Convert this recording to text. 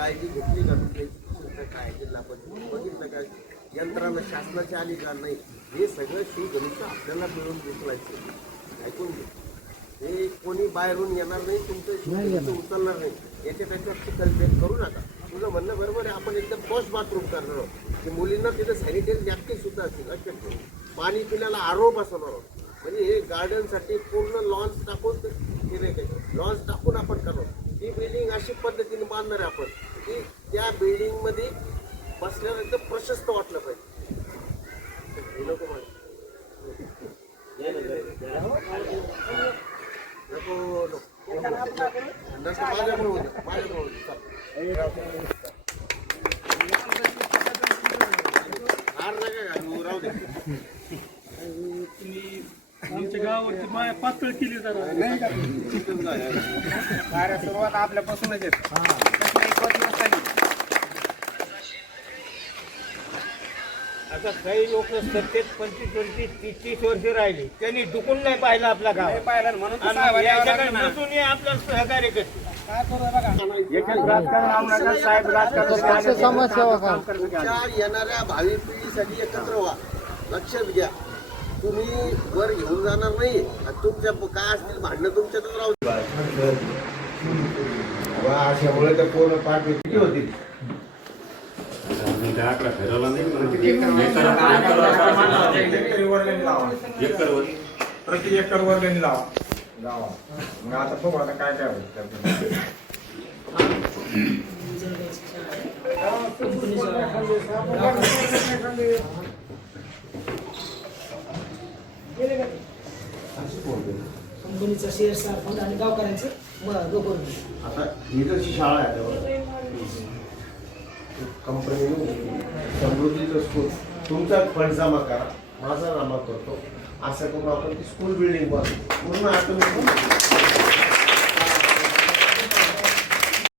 काळजी घेतली का तुमच्या काय जिल्हा परिषद बघितलं का यंत्रणा शासनाची आली का नाही, हे सगळं शिवगणित आपल्याला मिळून दिसवायचं. ऐकून घे, हे कोणी बाहेरून येणार नाही, तुमचं उचलणार नाही. याच्या त्याच्यात कल्पेट करू नका. तुझं म्हणणं बरोबर आहे. आपण एकदम पॉश बाथरूम करणार आहोत की मुलींना तिथं सॅनिटरी नॅपकिन सुद्धा असतील. लक्षात ठेवू, पाणी पिण्याला आरो बसवणार आहोत. म्हणजे हे गार्डनसाठी पूर्ण लॉन्स टाकून लॉन्स टाकून आपण करतो. ही बिल्डिंग अशी पद्धतीने बांधणार आहे आपण की त्या बिल्डिंगमध्ये बसल्यावर एकदम प्रशस्त वाटलं पाहिजे. नको तुम्ही आमच्या गावावरती माया पातळ केली जरा सुरुवात आपल्यापासूनच येत. आता काही लोक सत्तेत 25-30 वर्ष राहिले, त्यांनी डुकून नाही पाहिलं आपला गाव पाहिलं म्हणून बसून आपल्याला सहकार्य करते. येणाऱ्या भावी पिढीसाठी एकत्र व्हा. लक्षात घ्या, तुम्ही वर घेऊन जाणार नाही. तुमच्या काय असतील भांडणं तुमच्यातच राहू द्या. अशामुळे त्या पूर्ण पाठ किती होतील. प्रति एकर वर लेणी लावा गावा. मग आता बघू आता काय काय होईल. कंपनीचा शेअर फंड आणि गावकऱ्यांचं आता ही जशी शाळा आहे कंपनी समृद्धीचं स्कूल, तुमचा फंड जमा करा, माझा जमा करतो, असं करून आपण ती स्कूल बिल्डिंग पूर्ण